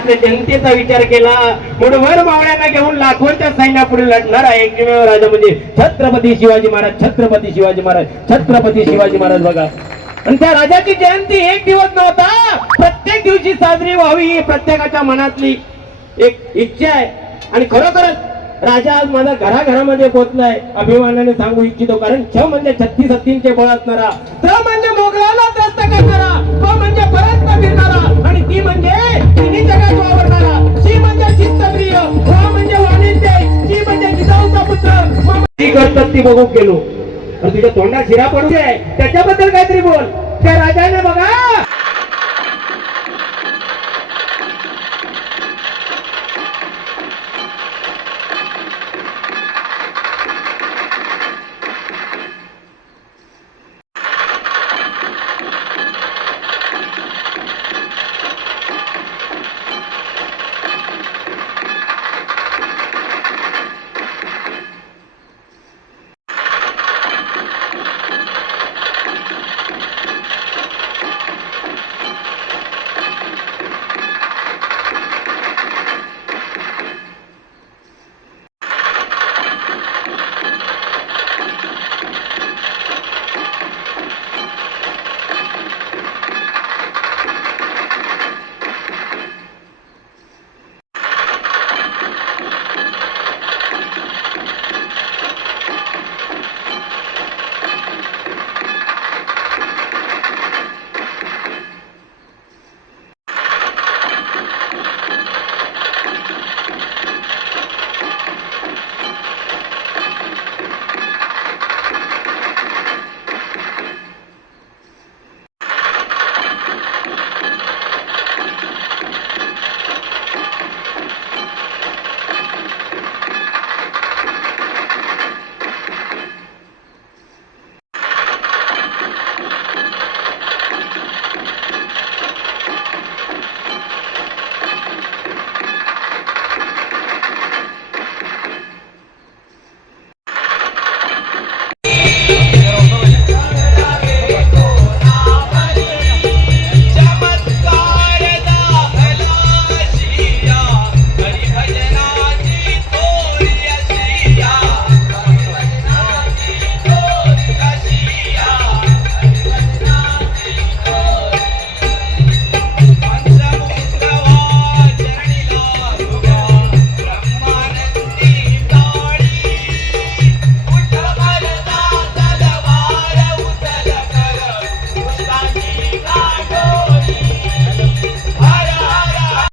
आपल्या जनतेचा विचार केला. मुठभर मावळ्यांना घेऊन लाखोंच्या सैन्यापुढे लढणारा एकमेव राजा म्हणजे छत्रपती शिवाजी महाराज. छत्रपती शिवाजी महाराज. छत्रपती शिवाजी महाराज बघा. आणि त्या राजाची जयंती एक दिवस नव्हता, प्रत्येक दिवशी साजरी व्हावी ही प्रत्येकाच्या मनातली एक इच्छा आहे. आणि खरोखरच राजा आज माझा घराघरामध्ये पोहोचलाय अभिमानाने सांगू इच्छितो. कारण छ म्हणजे 36 हत्तींचे बळ असणारा, त म्हणजे मोगलाला त्रस्त करणारा, प म्हणजे परत फिरणारा, आणि ती म्हणजे तिन्ही जगात वावरणारा, शी म्हणजे चित्तप्रिय, वा म्हणजे वाणिज्य, शी म्हणजे जिजाऊचा पुत्र. ती करतात ती बघू गेलो. तुझ्या तोंडात शिरा पडू दे, त्याच्याबद्दल काहीतरी बोल. त्या राजाने बघा